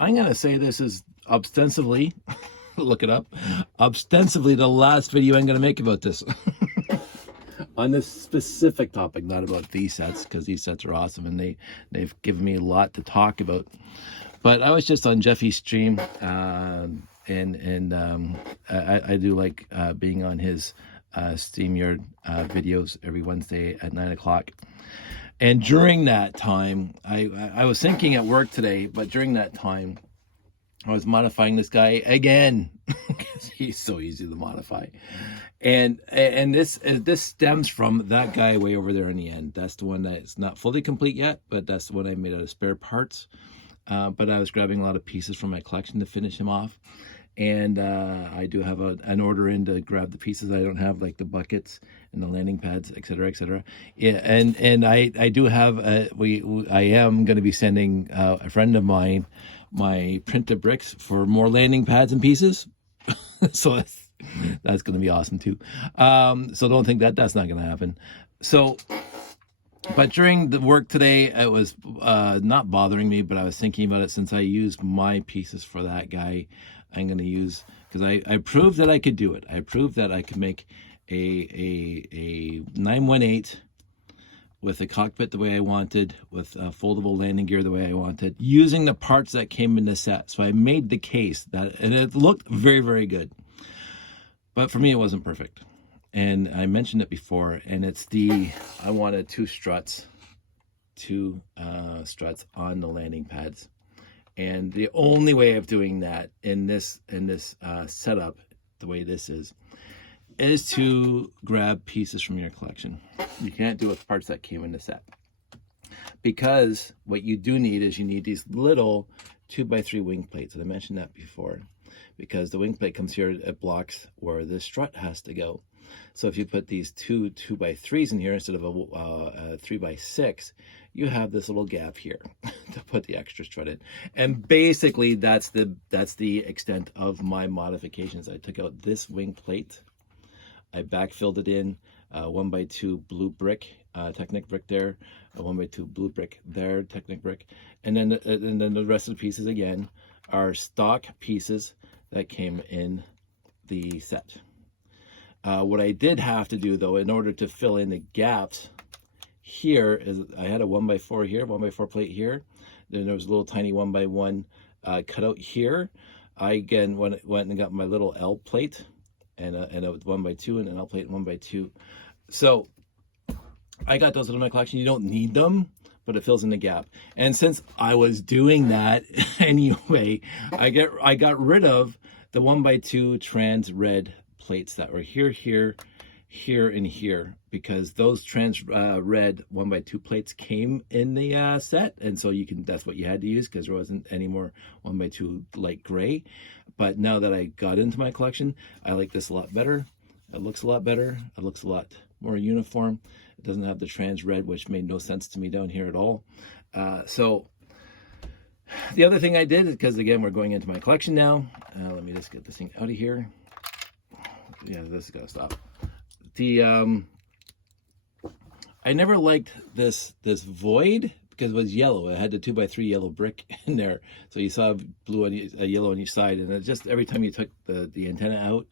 I'm going to say this is ostensibly, look it up, ostensibly the last video I'm going to make about this. On this specific topic, not about these sets, because these sets are awesome and they've given me a lot to talk about. But I was just on Jeffy's stream, and I do like being on his StreamYard videos every Wednesday at 9 o'clock. And during that time, I was thinking at work today, but during that time, I was modifying this guy again because he's so easy to modify, and this stems from that guy way over there in the end. That's the one that's not fully complete yet, but that's the one I made out of spare parts. But I was grabbing a lot of pieces from my collection to finish him off, and I do have an order in to grab the pieces I don't have, like the buckets and the landing pads, etc., etc. Yeah, and I do have I am going to be sending a friend of mine my printed bricks for more landing pads and pieces. So that's going to be awesome too. So don't think that that's not going to happen. So, but during the work today, it was not bothering me, but I was thinking about it. Since I used my pieces for that guy, I'm going to use, because I proved that I could do it. I proved that I could make a 918 with the cockpit the way I wanted, with foldable landing gear the way I wanted, using the parts that came in the set. So I made the case that, and it looked very, very good. But for me, it wasn't perfect. And I mentioned it before, and it's I wanted two struts on the landing pads. And the only way of doing that in this setup, the way this is to grab pieces from your collection. You can't do it with parts that came in the set, because what you do need is you need these little 2x3 wing plates. And I mentioned that before, because the wing plate comes here, it blocks where the strut has to go. So if you put these two 2x3s in here instead of a 3x6, you have this little gap here to put the extra strut in. And basically that's the extent of my modifications. I took out this wing plate, I backfilled it in 1x2 blue brick, Technic brick there, a 1x2 blue brick there, Technic brick, and then the rest of the pieces again are stock pieces that came in the set. What I did have to do though, in order to fill in the gaps here, is I had a 1x4 here, 1x4 plate here. Then there was a little tiny 1x1 cutout here. I again went and got my little L plate and a 1x2 and an L plate 1x2. So I got those in my collection. You don't need them, but it fills in the gap. And since I was doing that anyway, I got rid of the 1x2 trans red plates that were here, and here, because those trans red 1x2 plates came in the set, and so that's what you had to use, because there wasn't any more 1x2 light gray. But now that I got into my collection, I like this a lot better. It looks a lot better. It looks a lot more uniform. It doesn't have the trans red, which made no sense to me down here at all. So the other thing I did is, because again we're going into my collection now, let me just get this thing out of here. Yeah, this is gonna stop. I never liked this void, because it was yellow. It had the 2x3 yellow brick in there, so you saw blue and yellow on each side, and it just, every time you took the antenna out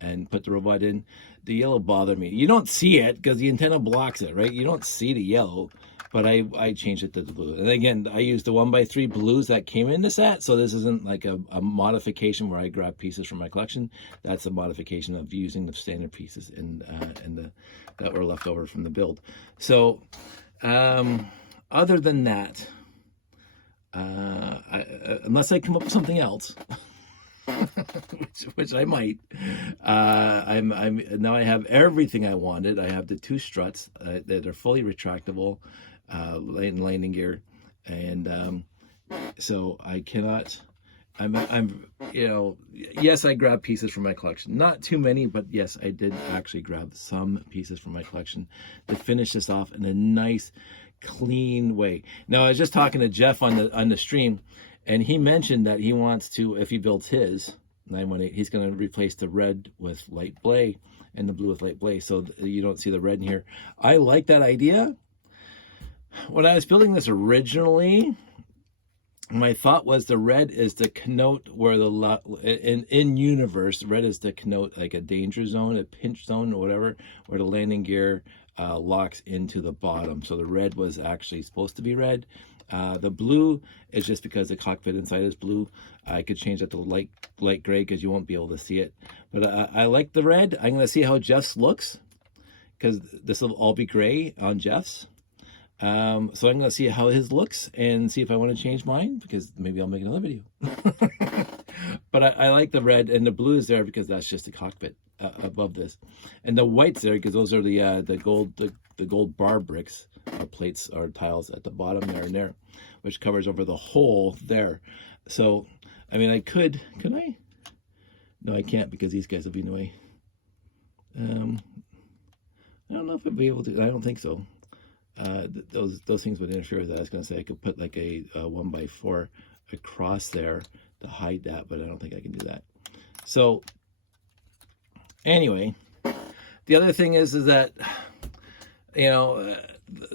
and put the robot in, the yellow bothered me. You don't see it because the antenna blocks it, right? You don't see the yellow, but I changed it to the blue. And again, I used the 1x3 blues that came in the set, so this isn't like a modification where I grab pieces from my collection. That's a modification of using the standard pieces that were left over from the build. So other than that, unless I come up with something else, which I might, I'm now I have everything I wanted. I have the two struts that are fully retractable, landing gear, and so I cannot. I'm yes, I grabbed pieces from my collection, not too many, but yes, I did actually grab some pieces from my collection to finish this off in a nice, clean way. Now, I was just talking to Jeff on the stream, and he mentioned that he wants to, if he builds his 918, he's going to replace the red with light blay and the blue with light blay, so you don't see the red in here. I like that idea. When I was building this originally, my thought was the red is to connote where in universe, red is to connote like a danger zone, a pinch zone, or whatever, where the landing gear locks into the bottom. So the red was actually supposed to be red. The blue is just because the cockpit inside is blue. I could change that to light gray because you won't be able to see it. But I like the red. I'm gonna see how Jeff's looks, because this will all be gray on Jeff's. So I'm going to see how his looks and see if I want to change mine, because maybe I'll make another video. But I like the red, and the blue is there because that's just the cockpit above this, and the white's there because those are the gold bar bricks plates or tiles at the bottom there and there, which covers over the hole there. So I mean, can I? No, I can't, because these guys will be in the way. I don't know if I'd be able to. I don't think so. Those things would interfere with that. I was going to say I could put like a 1x4 across there to hide that, but I don't think I can do that. So anyway, the other thing is that, you know,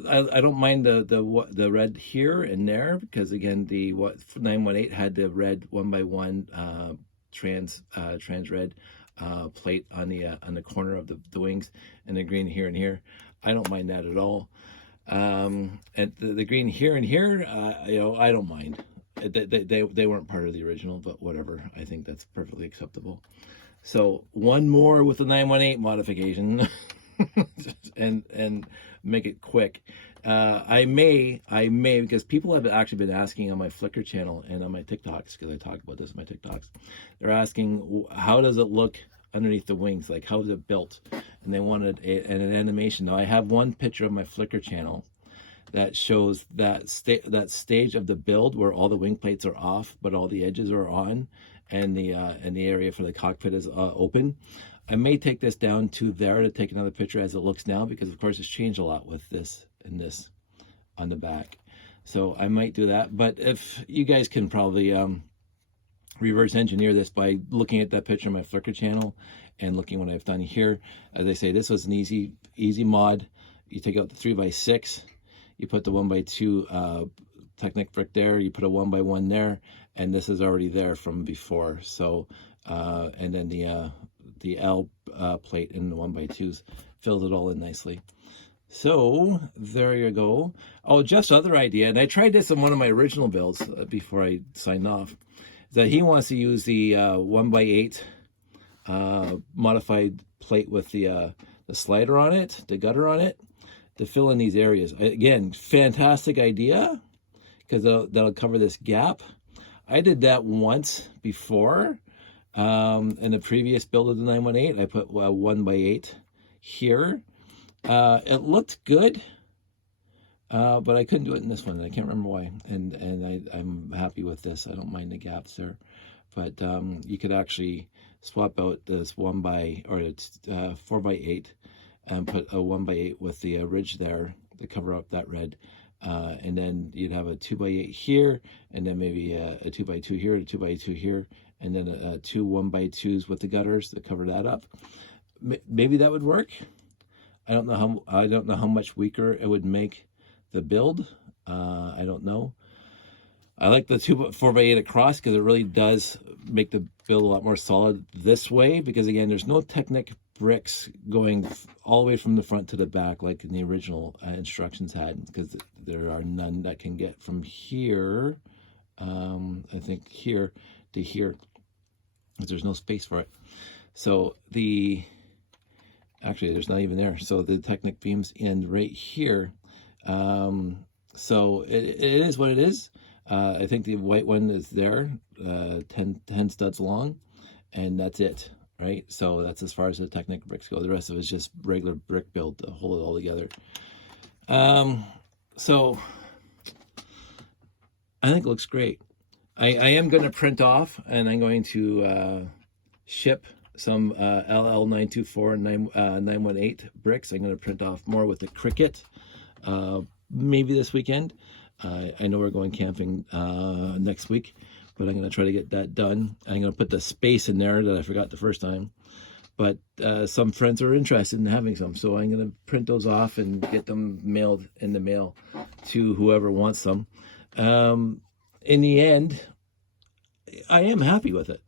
I don't mind the red here and there, because again, the 918 had the red 1x1 trans red plate on the corner of the wings, and the green here and here. I don't mind that at all. And the green here and here, you know, I don't mind. They weren't part of the original, but whatever. I think that's perfectly acceptable. So one more with the 918 modification, and make it quick. I may, because people have actually been asking on my Flickr channel and on my TikToks, because I talk about this in my TikToks. They're asking, how does it look underneath the wings? Like, how is it built? And they wanted an animation. Now, I have one picture of my Flickr channel that shows that stage of the build where all the wing plates are off, but all the edges are on, and the area for the cockpit is open. I may take this down to there to take another picture as it looks now, because of course it's changed a lot with this and this on the back. So I might do that. But if you guys can probably reverse engineer this by looking at that picture of my Flickr channel and looking what I've done here. As I say, this was an easy mod. You take out the 3x6, you put the 1x2 Technic brick there, you put a 1x1 there, and this is already there from before. So and then the L plate in the 1x2s fills it all in nicely. So there you go. Oh, Jeff's other idea, and I tried this in one of my original builds before I signed off, that he wants to use the 1x8 modified plate with the slider on it, the gutter on it, to fill in these areas. Again, fantastic idea, because that'll cover this gap. I did that once before in the previous build of the 918. I put 1x8 here. It looked good, but I couldn't do it in this one. I can't remember why. And I'm happy with this. I don't mind the gaps there. But you could actually swap out this 4x8 and put a 1x8 with the ridge there to cover up that red. And then you'd have a 2x8 here, and then maybe a 2x2 here, a 2x2 here, and then two 1x2s with the gutters to cover that up. Maybe that would work. I don't know how much weaker it would make the build. I don't know. I like the 4x8 across, because it really does make the build a lot more solid this way, because again, there's no Technic bricks going all the way from the front to the back like in the original instructions had, because there are none that can get from here, I think here to here, because there's no space for it. So actually there's not even there. So the Technic beams end right here. So it is what it is. I think the white one is there, 10 studs long, and that's it, right? So that's as far as the Technic bricks go. The rest of it is just regular brick build to hold it all together. So I think it looks great. I am going to print off, and I'm going to ship some LL924 918 bricks. I'm going to print off more with the Cricut, maybe this weekend. I know we're going camping next week, but I'm going to try to get that done. I'm going to put the space in there that I forgot the first time. But some friends are interested in having some, so I'm going to print those off and get them mailed in the mail to whoever wants them. in the end, I am happy with it.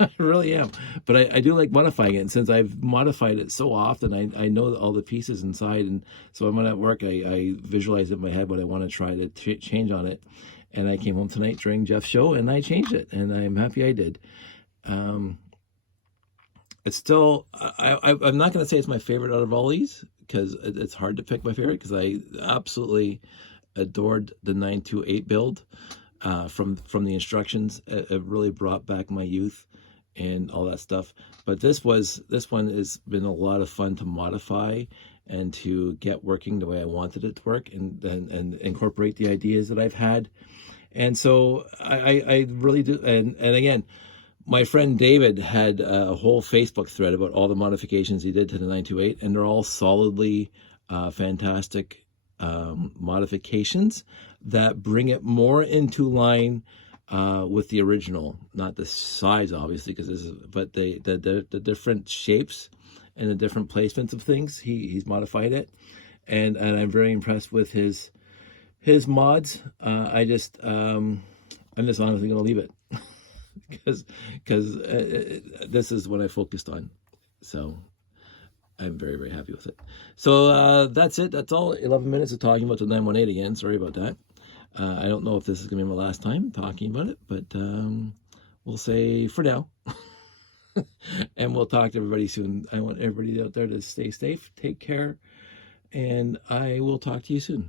I really am. But I do like modifying it. And since I've modified it so often, I know all the pieces inside. And so when I'm at work, I visualize it in my head what I want to try to change on it. And I came home tonight during Jeff's show and I changed it. And I'm happy I did. It's still, I'm not going to say it's my favorite out of all these because it's hard to pick my favorite because I absolutely adored the 928 build. From the instructions, it really brought back my youth and all that stuff. But this one has been a lot of fun to modify and to get working the way I wanted it to work, and incorporate the ideas that I've had. And so I really do. And again, my friend David had a whole Facebook thread about all the modifications he did to the 928, and they're all solidly fantastic modifications that bring it more into line with the original. Not the size, obviously, because this is, but the different shapes and the different placements of things. He's modified it, and I'm very impressed with his mods. I'm just honestly going to leave it because this is what I focused on. So I'm very, very happy with it. So that's it. That's all. 11 minutes of talking about the 918 again. Sorry about that. I don't know if this is going to be my last time talking about it, but we'll say for now. And we'll talk to everybody soon. I want everybody out there to stay safe, take care, and I will talk to you soon.